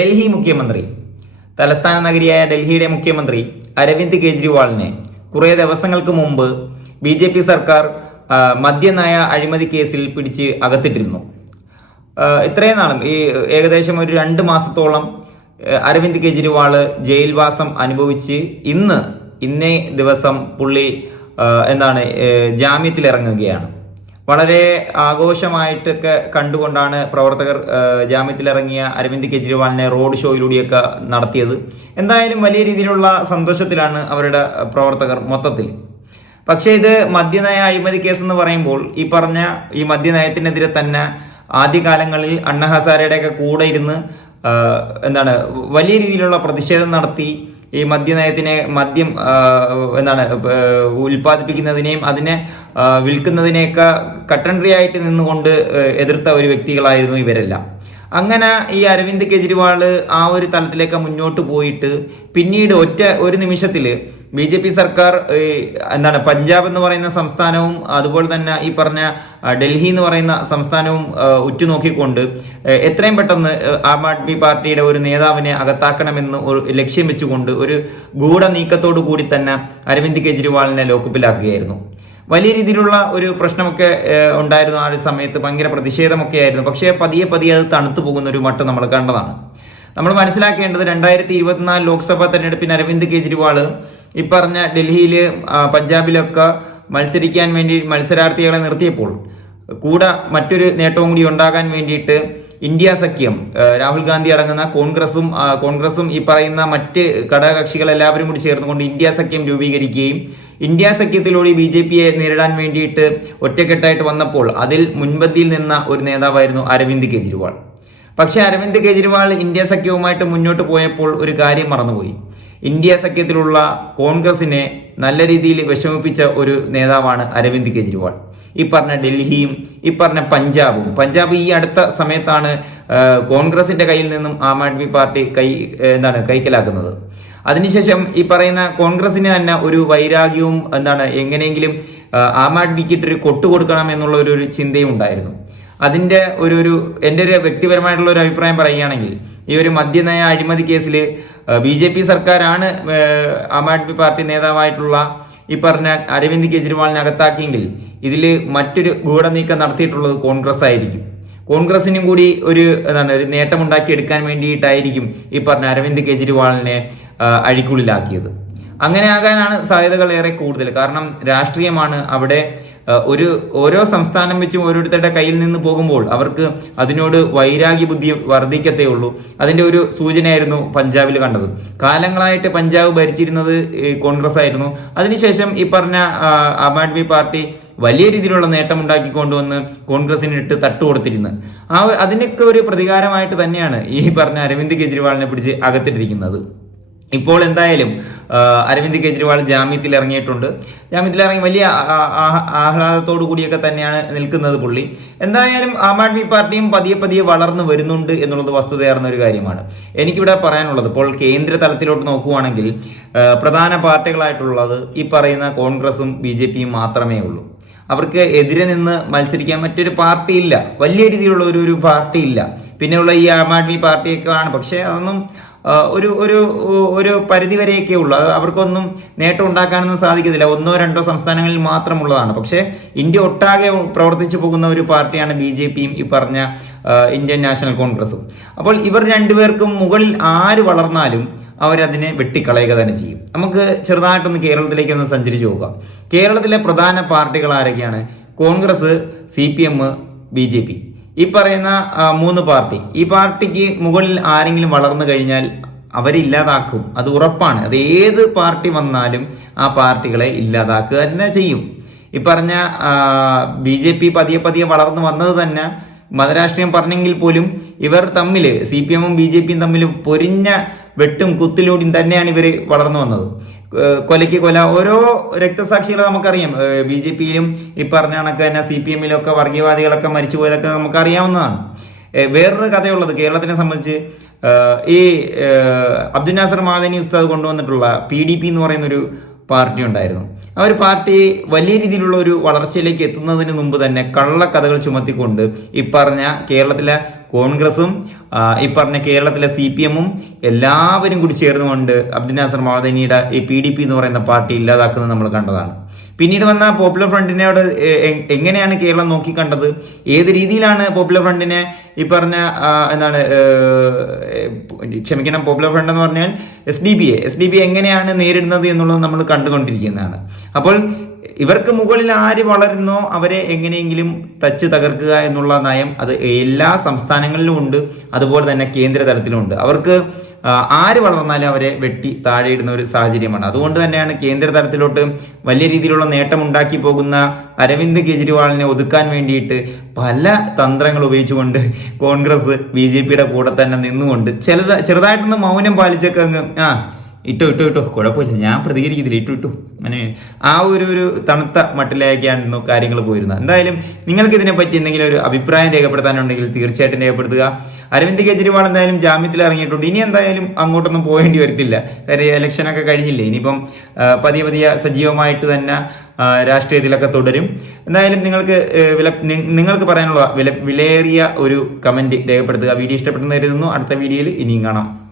ഡൽഹി മുഖ്യമന്ത്രി തലസ്ഥാന നഗരിയായ ഡൽഹിയുടെ മുഖ്യമന്ത്രി അരവിന്ദ് കെജ്രിവാളിനെ കുറേ ദിവസങ്ങൾക്ക് മുമ്പ് ബി ജെ പി സർക്കാർ മദ്യനായ അഴിമതി കേസിൽ പിടിച്ച് അകത്തിട്ടിരുന്നു. ഇത്രയും നാളും ഈ ഏകദേശം ഒരു രണ്ട് മാസത്തോളം അരവിന്ദ് കെജ്രിവാൾ ജയിൽവാസം അനുഭവിച്ച് ഇന്ന് ഇന്നേ ദിവസം പുള്ളി എന്താണ് ജാമ്യത്തിലിറങ്ങുകയാണ്. വളരെ ആഘോഷമായിട്ടൊക്കെ കണ്ടുകൊണ്ടാണ് പ്രവർത്തകർ ജാമ്യത്തിലിറങ്ങിയ അരവിന്ദ് കെജ്രിവാളിനെ റോഡ് ഷോയിലൂടെയൊക്കെ നടത്തിയത്. എന്തായാലും വലിയ രീതിയിലുള്ള സന്തോഷത്തിലാണ് അവരുടെ പ്രവർത്തകർ മൊത്തത്തിൽ. പക്ഷേ ഇത് മദ്യനയ അഴിമതി കേസ് എന്ന് പറയുമ്പോൾ ഈ പറഞ്ഞ ഈ മദ്യനയത്തിനെതിരെ തന്നെ ആദ്യകാലങ്ങളിൽ അണ്ണ ഹസാരയുടെയൊക്കെ കൂടെ ഇരുന്ന് എന്താണ് വലിയ രീതിയിലുള്ള പ്രതിഷേധം നടത്തി ഈ മദ്യനയത്തിനെ മദ്യം എന്താണ് ഉൽപ്പാദിപ്പിക്കുന്നതിനെയും അതിനെ വിൽക്കുന്നതിനെയൊക്കെ കട്ടൺട്രി ആയിട്ട് നിന്നുകൊണ്ട് എതിർത്ത ഒരു വ്യക്തികളായിരുന്നു ഇവരെല്ലാം. അങ്ങനെ ഈ അരവിന്ദ് കെജ്രിവാൾ ആ ഒരു തലത്തിലേക്ക് മുന്നോട്ട് പോയിട്ട് പിന്നീട് ഒറ്റ ഒരു നിമിഷത്തിൽ ബി ജെ പി സർക്കാർ എന്താണ് പഞ്ചാബ് എന്ന് പറയുന്ന സംസ്ഥാനവും അതുപോലെ തന്നെ ഈ പറഞ്ഞ ഡൽഹി എന്ന് പറയുന്ന സംസ്ഥാനവും ഉറ്റുനോക്കിക്കൊണ്ട് എത്രയും പെട്ടെന്ന് ആ, ആദ്മി പാർട്ടിയുടെ ഒരു നേതാവിനെ അകത്താക്കണമെന്ന് ഒരു ലക്ഷ്യം വെച്ചുകൊണ്ട് ഒരു ഗൂഢ നീക്കത്തോടു കൂടി തന്നെ അരവിന്ദ് കെജ്രിവാളിനെ ലോക്കപ്പിലാക്കുകയായിരുന്നു. വലിയ രീതിയിലുള്ള ഒരു പ്രശ്നമൊക്കെ ഉണ്ടായിരുന്നു ആ ഒരു സമയത്ത്. ഭയങ്കര പ്രതിഷേധമൊക്കെ ആയിരുന്നു. പക്ഷേ പതിയെ പതിയെ അത് തണുത്തു പോകുന്ന ഒരു മട്ടം നമ്മൾ കണ്ടതാണ്. നമ്മൾ മനസ്സിലാക്കേണ്ടത് രണ്ടായിരത്തി ഇരുപത്തിനാല് ലോക്സഭാ തെരഞ്ഞെടുപ്പിന് അരവിന്ദ് കെജ്രിവാൾ ഈ പറഞ്ഞ ഡൽഹിയിൽ പഞ്ചാബിലൊക്കെ മത്സരിക്കാൻ വേണ്ടി മത്സരാർത്ഥികളെ നിർത്തിയപ്പോൾ കൂടെ മറ്റൊരു നേട്ടവും കൂടി ഉണ്ടാകാൻ വേണ്ടിയിട്ട് ഇന്ത്യ സഖ്യം രാഹുൽ ഗാന്ധി അടങ്ങുന്ന കോൺഗ്രസും കോൺഗ്രസും ഈ പറയുന്ന മറ്റ് ഘടകകക്ഷികൾ എല്ലാവരും കൂടി ചേർന്നുകൊണ്ട് ഇന്ത്യ സഖ്യം രൂപീകരിക്കുകയും ഇന്ത്യ സഖ്യത്തിലൂടെ ബി ജെ പിയെ നേരിടാൻ വേണ്ടിയിട്ട് ഒറ്റക്കെട്ടായിട്ട് വന്നപ്പോൾ അതിൽ മുൻപന്തിയിൽ നിന്ന ഒരു നേതാവായിരുന്നു അരവിന്ദ് കെജ്രിവാൾ. പക്ഷേ അരവിന്ദ് കെജ്രിവാൾ ഇന്ത്യ സഖ്യവുമായിട്ട് മുന്നോട്ട് പോയപ്പോൾ ഒരു കാര്യം മറന്നുപോയി. ഇന്ത്യ സഖ്യത്തിലുള്ള കോൺഗ്രസിനെ നല്ല രീതിയിൽ വിഷമിപ്പിച്ച ഒരു നേതാവാണ് അരവിന്ദ് കെജ്രിവാൾ. ഈ പറഞ്ഞ ഡൽഹിയും ഈ പറഞ്ഞ പഞ്ചാബും പഞ്ചാബ് ഈ അടുത്ത സമയത്താണ് കോൺഗ്രസിന്റെ കയ്യിൽ നിന്നും ആം ആദ്മി പാർട്ടി കൈ എന്താണ് കൈക്കലാക്കുന്നത്. അതിനുശേഷം ഈ പറയുന്ന കോൺഗ്രസിന് തന്നെ ഒരു വൈരാഗ്യവും എന്താണ് എങ്ങനെയെങ്കിലും ആ, ആദ്മിക്കിട്ടൊരു കൊട്ടു കൊടുക്കണം എന്നുള്ള ഒരു ചിന്തയും ഉണ്ടായിരുന്നു. അതിന്റെ ഒരു ഒരു എന്റെ ഒരു വ്യക്തിപരമായിട്ടുള്ള ഒരു അഭിപ്രായം പറയുകയാണെങ്കിൽ ഈ ഒരു മദ്യനയ അഴിമതി കേസിൽ ബി ജെ പി സർക്കാരാണ് ആം ആദ്മി പാർട്ടി നേതാവായിട്ടുള്ള ഈ പറഞ്ഞ അരവിന്ദ് കെജ്രിവാളിനെ അകത്താക്കിയെങ്കിൽ ഇതിൽ മറ്റൊരു ഗൂഢനീക്കം നടത്തിയിട്ടുള്ളത് കോൺഗ്രസ് ആയിരിക്കും. കോൺഗ്രസിനും കൂടി ഒരു എന്താണ് ഒരു നേട്ടമുണ്ടാക്കിയെടുക്കാൻ വേണ്ടിയിട്ടായിരിക്കും ഈ പറഞ്ഞ അരവിന്ദ് കെജ്രിവാളിനെ അഴിക്കുള്ളിലാക്കിയത്. അങ്ങനെ ആകാനാണ് സാധ്യതകൾ ഏറെ കൂടുതൽ. കാരണം രാഷ്ട്രീയമാണ് അവിടെ ഒരു ഓരോ സംസ്ഥാനം വെച്ചും ഓരോരുത്തരുടെ കയ്യിൽ നിന്ന് പോകുമ്പോൾ അവർക്ക് അതിനോട് വൈരാഗ്യ ബുദ്ധി വർദ്ധിക്കത്തേ ഉള്ളൂ. അതിന്റെ ഒരു സൂചനയായിരുന്നു പഞ്ചാബിൽ കണ്ടത്. കാലങ്ങളായിട്ട് പഞ്ചാബ് ഭരിച്ചിരുന്നത് കോൺഗ്രസ് ആയിരുന്നു അതിനുശേഷം ഈ പറഞ്ഞ ആ, ആദ്മി പാർട്ടി വലിയ രീതിയിലുള്ള നേട്ടം ഉണ്ടാക്കി കൊണ്ടുവന്ന് കോൺഗ്രസിന് ഇട്ട് തട്ടുകൊടുത്തിരുന്നത്. ആ അതിനൊക്കെ ഒരു പ്രതികാരമായിട്ട് തന്നെയാണ് ഈ പറഞ്ഞ അരവിന്ദ് കെജ്രിവാളിനെ പിടിച്ച് അകത്തിട്ടിരിക്കുന്നത്. ഇപ്പോൾ എന്തായാലും അരവിന്ദ് കെജ്രിവാൾ ജാമ്യത്തിൽ ഇറങ്ങിയിട്ടുണ്ട്. ജാമ്യത്തിൽ ഇറങ്ങി വലിയ ആഹ്ലാദത്തോടു കൂടിയൊക്കെ തന്നെയാണ് നിൽക്കുന്നത് പുള്ളി. എന്തായാലും ആം ആദ്മി പാർട്ടിയും പതിയെ പതിയെ വളർന്നു വരുന്നുണ്ട് എന്നുള്ളത് വസ്തുതയാർന്ന ഒരു കാര്യമാണ്. എനിക്കിവിടെ പറയാനുള്ളത് ഇപ്പോൾ കേന്ദ്ര തലത്തിലോട്ട് നോക്കുവാണെങ്കിൽ പ്രധാന പാർട്ടികളായിട്ടുള്ളത് ഈ പറയുന്ന കോൺഗ്രസും ബി ജെ പിയും മാത്രമേ ഉള്ളൂ. അവർക്ക് എതിരെ നിന്ന് മത്സരിക്കാൻ മറ്റൊരു പാർട്ടി ഇല്ല വലിയ രീതിയിലുള്ള ഒരു ഒരു പാർട്ടി ഇല്ല പിന്നെയുള്ള ഈ ആം ആദ്മി പാർട്ടിയൊക്കെ ആണ് പക്ഷേ അതൊന്നും ഒരു ഒരു ഒരു പരിധിവരെയൊക്കെ ഉള്ളൂ. അത് അവർക്കൊന്നും നേട്ടം ഉണ്ടാക്കാനൊന്നും സാധിക്കത്തില്ല. ഒന്നോ രണ്ടോ സംസ്ഥാനങ്ങളിൽ മാത്രമുള്ളതാണ്. പക്ഷേ ഇന്ത്യ ഒട്ടാകെ പ്രവർത്തിച്ചു പോകുന്ന ഒരു പാർട്ടിയാണ് ബി ജെ പിയും ഈ പറഞ്ഞ ഇന്ത്യൻ നാഷണൽ കോൺഗ്രസും. അപ്പോൾ ഇവർ രണ്ടുപേർക്കും മുകളിൽ ആര് വളർന്നാലും അവരതിനെ വെട്ടിക്കളയുക തന്നെ ചെയ്യും. നമുക്ക് ചെറുതായിട്ടൊന്ന് കേരളത്തിലേക്ക് ഒന്ന് സഞ്ചരിച്ചു പോകാം കേരളത്തിലെ പ്രധാന പാർട്ടികൾ ആരൊക്കെയാണ്? Congress C P M B J P. ഈ പറയുന്ന മൂന്ന് പാർട്ടി. ഈ പാർട്ടിക്ക് മുകളിൽ ആരെങ്കിലും വളർന്നു കഴിഞ്ഞാൽ അവരില്ലാതാക്കും. അത് ഉറപ്പാണ്. അത് ഏത് പാർട്ടി വന്നാലും ആ പാർട്ടികളെ ഇല്ലാതാക്കുക തന്നെ ചെയ്യും. ഈ പറഞ്ഞ ബി ജെ പി പതിയെ പതിയെ വളർന്നു വന്നത് തന്നെ മതരാഷ്ട്രീയം പറഞ്ഞെങ്കിൽ പോലും ഇവർ തമ്മിൽ സി പി എമ്മും ബി ജെ പിയും തമ്മിൽ പൊരിഞ്ഞ വെട്ടും കുത്തിലൂടിയും തന്നെയാണ് ഇവർ വളർന്നു വന്നത്. കൊലയ്ക്ക് കൊല. ഓരോ രക്തസാക്ഷികളെ നമുക്കറിയാം. ബി ജെ പിയിലും ഈ പറഞ്ഞ കണക്ക് തന്നെ സി പി എമ്മിലൊക്കെ വർഗീയവാദികളൊക്കെ മരിച്ചുപോയതൊക്കെ നമുക്കറിയാവുന്നതാണ്. വേറൊരു കഥയുള്ളത് കേരളത്തിനെ സംബന്ധിച്ച് ഈ അബ്ദുൽ നാസർ മാദനി ഉസ്താദ് കൊണ്ടുവന്നിട്ടുള്ള പി ഡി പി എന്ന് പറയുന്ന ഒരു പാർട്ടി ഉണ്ടായിരുന്നു. ആ ഒരു പാർട്ടി വലിയ രീതിയിലുള്ള ഒരു വളർച്ചയിലേക്ക് എത്തുന്നതിന് മുമ്പ് തന്നെ കള്ളക്കഥകൾ ചുമത്തിക്കൊണ്ട് ഈ പറഞ്ഞ കേരളത്തിലെ കോൺഗ്രസും ഈ പറഞ്ഞ കേരളത്തിലെ സി പി എമ്മും എല്ലാവരും കൂടി ചേർന്നുകൊണ്ട് അബ്ദുൽ നാസർ മഹദനിയുടെ ഈ പി ഡി പി എന്ന് പറയുന്ന പാർട്ടി ഇല്ലാതാക്കുന്നത് നമ്മൾ കണ്ടതാണ്. പിന്നീട് വന്ന പോപ്പുലർ ഫ്രണ്ടിനെ എ- എങ്ങനെയാണ് കേരളം നോക്കി കണ്ടത് ഏത് രീതിയിലാണ് പോപ്പുലർ ഫ്രണ്ടിനെ ഈ പറഞ്ഞ എന്താണ് ക്ഷമിക്കണം പോപ്പുലർ ഫ്രണ്ട് എന്ന് പറഞ്ഞാൽ S D B A S D B എങ്ങനെയാണ് നേരിടുന്നത് എന്നുള്ളത് നമ്മൾ കണ്ടുകൊണ്ടിരിക്കുന്നതാണ്. അപ്പോൾ ഇവർക്ക് മുകളിൽ ആര് വളരുന്നോ അവരെ എങ്ങനെയെങ്കിലും തച്ച് തകർക്കുക എന്നുള്ള നയം അത് എല്ലാ സംസ്ഥാനങ്ങളിലും ഉണ്ട്. അതുപോലെ തന്നെ കേന്ദ്ര തലത്തിലും ഉണ്ട്. അവർക്ക് ആര് വളർന്നാലും അവരെ വെട്ടി താഴെയിടുന്ന ഒരു സാഹചര്യമാണ്. അതുകൊണ്ട് തന്നെയാണ് കേന്ദ്ര തലത്തിലോട്ട് വലിയ രീതിയിലുള്ള നേട്ടം ഉണ്ടാക്കി പോകുന്ന അരവിന്ദ് കെജ്രിവാളിനെ ഒതുക്കാൻ വേണ്ടിയിട്ട് പല തന്ത്രങ്ങൾ ഉപയോഗിച്ചുകൊണ്ട് കോൺഗ്രസ് ബി ജെ പിയുടെ കൂടെ തന്നെ നിന്നുകൊണ്ട് ചെറുതാ ചെറുതായിട്ടൊന്ന് മൗനം പാലിച്ചൊക്കെ അങ്ങ് ആ ഇട്ടോ ഇട്ടു ഇട്ടു. കുഴപ്പമില്ല. ഞാൻ പ്രതികരിക്കത്തില്ല. ഇട്ടു ഇട്ടു. അങ്ങനെ ആ ഒരു ഒരു തണുത്ത മട്ടിലേക്കായിരുന്നു കാര്യങ്ങൾ പോയിരുന്നത്. എന്തായാലും നിങ്ങൾക്ക് ഇതിനെപ്പറ്റി എന്തെങ്കിലും ഒരു അഭിപ്രായം രേഖപ്പെടുത്താനുണ്ടെങ്കിൽ തീർച്ചയായിട്ടും രേഖപ്പെടുത്തുക. അരവിന്ദ് കെജ്രിവാൾ എന്തായാലും ജാമ്യത്തിൽ ഇറങ്ങിയിട്ടുണ്ട്. ഇനി എന്തായാലും അങ്ങോട്ടൊന്നും പോകേണ്ടി വരത്തില്ല. കാര്യം ഇലക്ഷനൊക്കെ കഴിഞ്ഞില്ലേ? ഇനിയിപ്പം പതിയ പതിയെ സജീവമായിട്ട് തന്നെ രാഷ്ട്രീയത്തിലൊക്കെ തുടരും. എന്തായാലും നിങ്ങൾക്ക് വില നിങ്ങൾക്ക് പറയാനുള്ള വില വിലയേറിയ ഒരു കമന്റ് രേഖപ്പെടുത്തുക. വീഡിയോ ഇഷ്ടപ്പെട്ടെന്ന് കരുതുന്നു. അടുത്ത വീഡിയോയിൽ ഇനിയും കാണാം.